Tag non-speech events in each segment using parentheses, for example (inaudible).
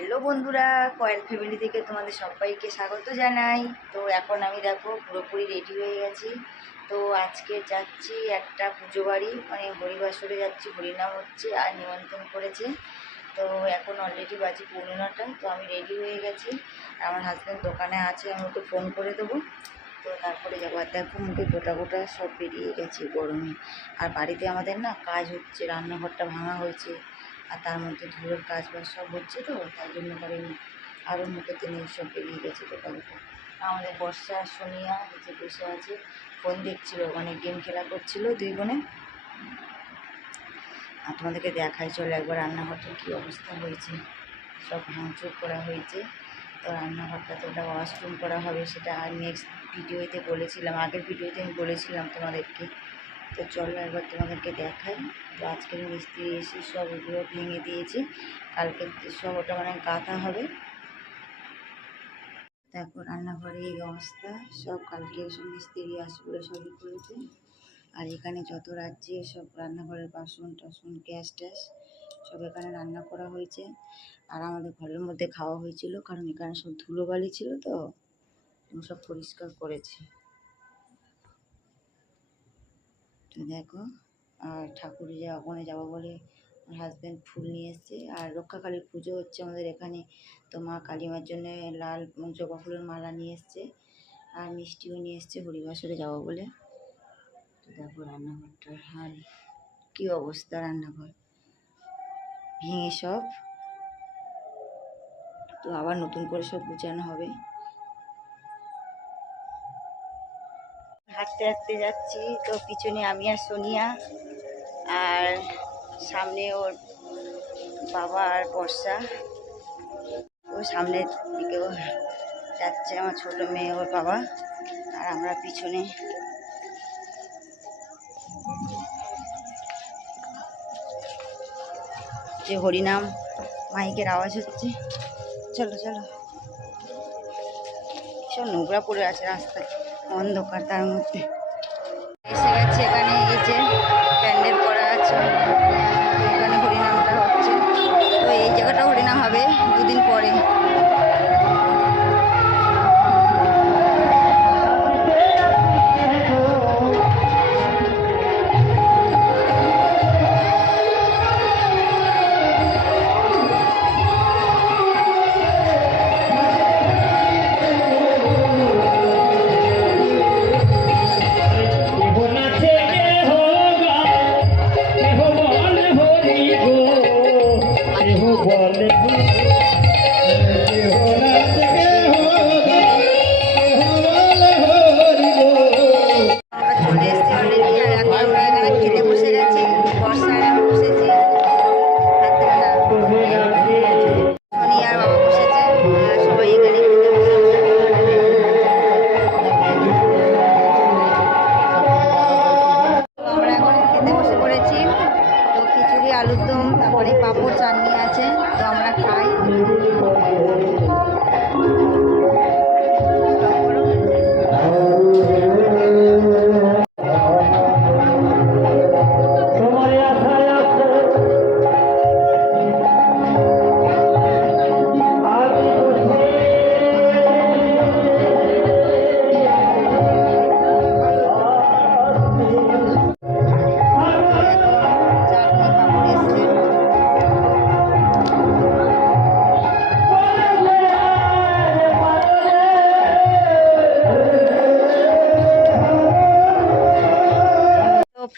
Hello বন্ধুরা coil family থেকে তোমাদের সবাইকে স্বাগত জানাই। তো এখন আমি দেখো পুরোপুরি রেডি হয়ে গেছি। তো আজকে যাচ্ছি একটা পুজো বাড়ি মানে হরিবাসরে যাচ্ছি, হরিনাম হচ্ছে আর নিমন্ত্রণ করেছে। তো এখন অলরেডি বাজে পৌনে নটা, তো আমি রেডি হয়ে গেছি। আমার হাজব্যান্ড দোকানে আছে, আমি ওকে ফোন করে দেবো। তো তারপরে যাব। আর দেখো মুখে গোটা গোটা সব বেরিয়ে গেছে গরমে। আর বাড়িতে আমাদের না কাজ হচ্ছে, রান্নাঘরটা ভাঙা হয়েছে। আর তার মধ্যে ধুলোর কাজ বাজ সব হচ্ছে তো, তাই জন্য করে আরও মুখে নেই সব বেরিয়ে গেছে গোটা আমাদের বর্ষা সোনিয়া নিচে বসে আছে, ফোন দেখছিল মানে গেম খেলা করছিল দুই বোনে। আর তোমাদেরকে দেখাই, চলো একবার রান্নাঘরটার কী অবস্থা হয়েছে। সব ভাঙচুর করা হয়েছে। তো রান্নাঘরটা তো ওটা ওয়াশরুম করা হবে, সেটা আর নেক্সট ভিডিওতে বলেছিলাম, আগের ভিডিওতে আমি বলেছিলাম তোমাদেরকে। তো চলো একবার তোমাদেরকে দেখাই। তো আজকের মিস্ত্রি এসে সব এগুলো ভেঙে দিয়েছে। কালকে সব ওটা মানে গাঁথা হবে। তারপর রান্নাঘরে এই অবস্থা। সব কালকে সব মিস্ত্রি আসবে সবই করেছে। আর এখানে যত রাজ্যে সব রান্নাঘরের বাসন টাসন, গ্যাস ট্যাস সব এখানে রান্না করা হয়েছে। আর আমাদের ঘরের মধ্যে খাওয়া হয়েছিল, কারণ এখানে সব ধুলোবালি ছিল তো সব পরিষ্কার করেছি তো দেখো, আর ঠাকুর ওখানে যাব বলে হাজব্যান্ড ফুল নিয়ে এসছে। আর রক্ষাকালীর পুজো হচ্ছে আমাদের এখানে তো মা কালীমার জন্য লাল জবা ফুলের মালা নিয়ে এসছে। আর মিষ্টিও নিয়ে এসছে হরিবাসরে যাব বলে। দেখো রান্নাঘরটার হাল, কী অবস্থা রান্নাঘর? ভেঙে সব। তো আবার নতুন করে সব গুছানো হবে। হাঁটতে হাঁটতে যাচ্ছি। তো পিছনে আমি আর সোনিয়া আর সামনে ওর বাবা আর বর্ষা। ও সামনের দিকেও যাচ্ছে, আমার ছোট মেয়ে, ওর বাবা। আর আমরা পিছনে। যে হরিনাম মাইকের আওয়াজ হচ্ছে। চলো চলো। সব নোংরা পড়ে আছে রাস্তায়। অন্ধকার তার মধ্যে। এসে গেছে এখানে, এই যে প্যান্ডেল করা আছে। এখানে হরিনামটা হচ্ছে। তো এই জায়গাটা হরিনাম হবে দুদিন পরে।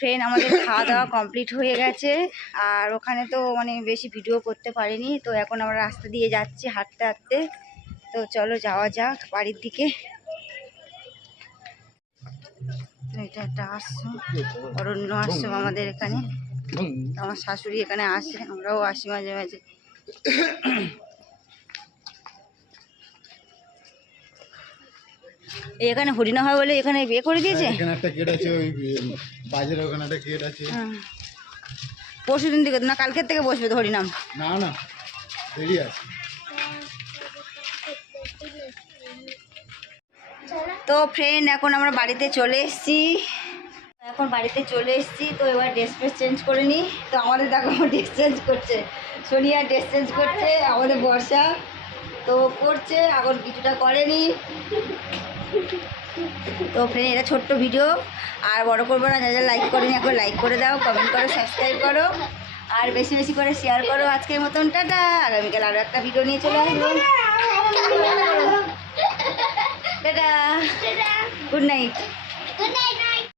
ফ্রেন্ড আমাদের খাওয়া দাওয়া কমপ্লিট হয়ে গেছে। আর ওখানে তো মানে বেশি ভিডিও করতে পারিনি, তো এখন আমরা রাস্তা দিয়ে যাচ্ছি হাঁটতে হাঁটতে। তো চলো যাওয়া যাক বাড়ির দিকে। তো এটা একটা আশ্রম, অরণ্য আশ্রম আমাদের এখানে। আমার শাশুড়ি এখানে আসে, আমরাও আসি মাঝে মাঝে। এখানে হরিণা হয় বলে এখানে বিয়ে করে দিয়েছে? এখানে একটা গেট আছে ওই বাজারের ওখানে একটা গেট আছে। পরশু দিন থেকে না কালকের থেকে বসবে তো হরিনাম? না না দেরি আছে। তো ফ্রেন্ড এখন আমরা বাড়িতে চলে এসেছি। এখন বাড়িতে চলে এসেছি তো এবার ড্রেস ফ্রেস চেঞ্জ করে নিই। তো আমাদের দেখো (laughs) ড্রেস চেঞ্জ করছে। সোনিয়া ড্রেস চেঞ্জ করছে আমাদের বর্ষা। তো করছে এখন কিছুটা করেনি। তো ফ্রেন্ড এটা ছোট্ট ভিডিও আর বড় করব না যা যা লাইক করেনি একবার লাইক করে দাও কমেন্ট করো সাবস্ক্রাইব করো। আর বেশি বেশি করে শেয়ার করো আজকের মতন। টাটা! আগামীকাল আরও একটা ভিডিও নিয়ে চলে আসব। টাটা! Good night